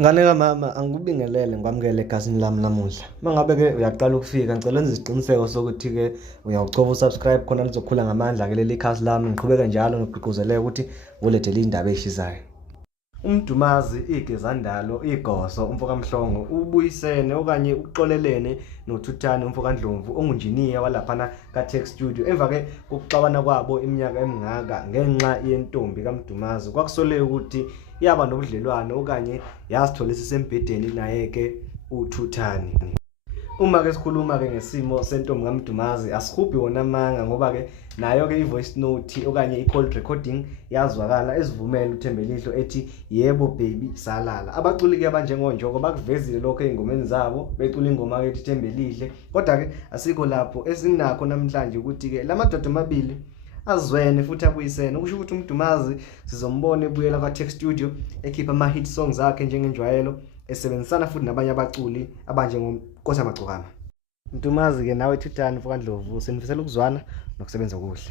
Ngane kamama angikubingelele ngikwamukele egazini lami namuhla. Mangabe ke uyaqala ukufika ngicela enze isiqiniseko sokuthi ke uyawucofa usubscribe khona lizokhula ngamandla ke leli khasi lami ngiqhubeke njalo ngigqugquzeleke ukuthi ngolethele indaba ezishisayo. uMdumazi igezandalo igoso umfokamhlongo ubuyisene okanye uxolelene noThuthani umfokandlovu ongunjiniya walaphana ka-Tech Studio emva ke kokuxabana kwabo iminyaka emingaka ngenxa yentombi kaMdumazi kwakusole ukuthi yaba nobudlelwano okanye yazithola isembedeni naye ke uThuthani. Uma ke sikhuluma ke ngesimo sentombi kaMdumazi asihubhi wona amanga ngoba ke nayo ke ivoice note okanye i-call recording yazwakala ezivumela uThembelihlo ethi yebo baby salala. Abaculi ke abanjengonjoko bakuvezile lokho ezingomeni zabo becula ingoma ke ethi Thembelihle, kodwa ke asikho lapho esinakho namhlanje ukuthi ke lamadoda amabili azwene futhi abuyisene kusho ukuthi uMdumazi sizombona ebuyela kwa-Tech Studio ekhipha ama-hit songs akhe njengenjwayelo esebenzisana futhi nabanye abaculi abanjengoNkosi Amagcokama. Mdumazi ke nawe Thuthani mfokandlovu senifisela ukuzwana nokusebenza kuhle.